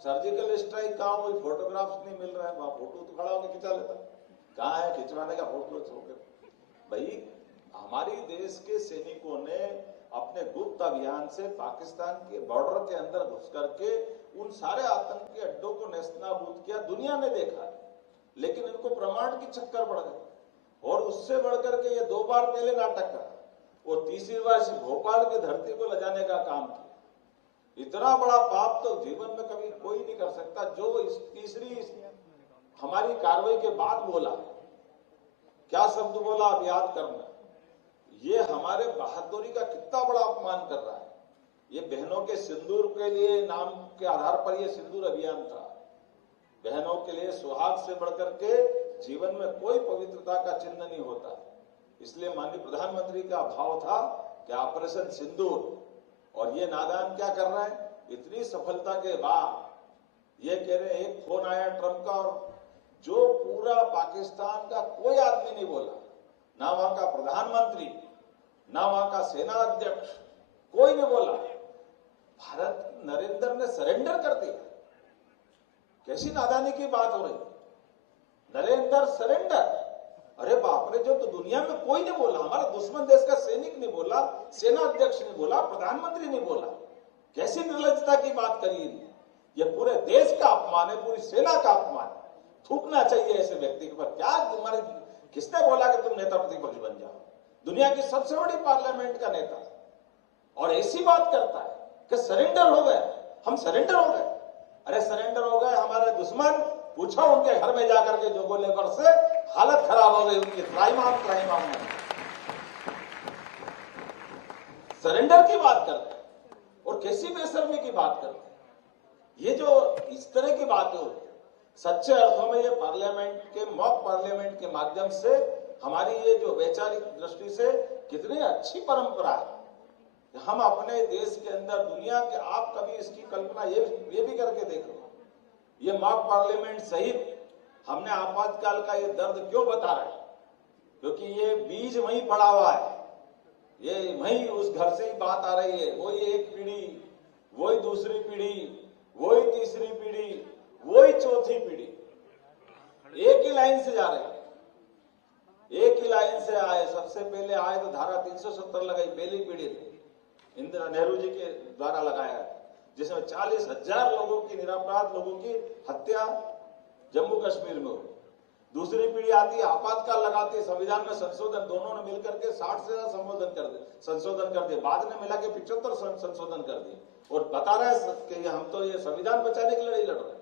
Surgical strike कहाँ हुई, photographs नहीं मिल रहा है, वहां फोटो तो खड़ा होकर खिंचा लेता, कहाँ है खिंचवाने का फोटो भाई। हमारी देश के सैनिकों ने अपने गुप्त अभियान से पाकिस्तान के बॉर्डर के अंदर घुस करके उन सारे आतंकी अड्डों को नेस्तनाबूद किया, दुनिया ने देखा, लेकिन इनको प्रमाण की चक्कर पड़ गई। और उससे बढ़कर के ये 2 बार पहले नाटक करा, वो तीसरी बार भोपाल की धरती को ले जाने का काम किया। इतना बड़ा पाप तो जीवन में कभी कोई नहीं कर सकता। जो इस तीसरी हमारी कार्रवाई के बाद बोला, क्या शब्द बोला अब याद करना, ये हमारे बहादुरी का कितना बड़ा अपमान कर रहा है। ये बहनों के सिंदूर के लिए नाम के आधार पर ये सिंदूर अभियान था। बहनों के लिए सुहाग से बढ़कर के जीवन में कोई पवित्रता का चिन्ह नहीं होता। इसलिए माननीय प्रधानमंत्री का भाव था कि ऑपरेशन सिंदूर, और ये नादान क्या कर रहा है, इतनी सफलता के बाद ये कह रहे हैं एक फोन आया ट्रंप का, और जो पूरा पाकिस्तान का कोई आदमी नहीं बोला, ना वहां का प्रधानमंत्री, ना वहां का सेना अध्यक्ष, कोई नहीं बोला। भारत नरेंद्र ने सरेंडर कर दिया। कैसी नादानी की बात हो रही, नरेंद्र सरेंडर, अरे बाप रे, जो तो दुनिया में कोई नहीं बोला, हमारा दुश्मन देश का सैनिक नहीं बोला, सेना अध्यक्ष नहीं बोला, प्रधानमंत्री नहीं बोला। कैसी निर्लज्जता की बात करी। ये पूरे देश का अपमान है, पूरी सेना का अपमान है। थूकना चाहिए ऐसे व्यक्ति के ऊपर। क्या तुम्हारे, किसने बोला कि तुम नेता प्रतिपक्ष बन जाओ? दुनिया की सबसे बड़ी पार्लियामेंट का नेता, और ऐसी बात करता है कि सरेंडर हो गए, हम सरेंडर हो गए। अरे सरेंडर हो गए हमारे दुश्मन, पूछो उनके घर में जाकर के, जो गोले पर से हालत खराब हो गई उनकी, त्राइमाम में सरेंडर की बात करते हैं, और कैसी बेशर्मी की बात करते हैं। ये जो इस तरह की बातें होती, सच्चे अर्थों में ये पार्लियामेंट के, मॉक पार्लियामेंट के माध्यम से हमारी ये जो वैचारिक दृष्टि से कितनी अच्छी परंपरा है। हम अपने देश के अंदर, दुनिया के, आप कभी इसकी कल्पना ये भी करके देखो, ये मॉक पार्लियामेंट सहित हमने आपातकाल का ये दर्द क्यों बता रहे हैं? क्योंकि ये बीज वहीं पड़ा हुआ है, ये वहीं उस घर से ही बात आ रही है। वही एक पीढ़ी, वही दूसरी पीढ़ी, वही तीसरी पीढ़ी, वही चौथी पीढ़ी, एक ही लाइन से जा रहे हैं, एक ही लाइन से आए। सबसे पहले आए तो धारा 370 लगाई, पहली पीढ़ी थी, इंदिरा नेहरू जी के द्वारा लगाया, जिसमें 40,000 लोगों की, निरपराध लोगों की हत्या जम्मू कश्मीर में हो। दूसरी पीढ़ी आती है, आपातकाल लगाती है, संविधान में संशोधन, दोनों ने मिलकर के 60 से ज्यादा संशोधन कर दिए, बाद में मिला के 75 संशोधन कर दिए, और बता रहे हैं कि हम तो ये संविधान बचाने की लड़ाई लड़ रहे हैं।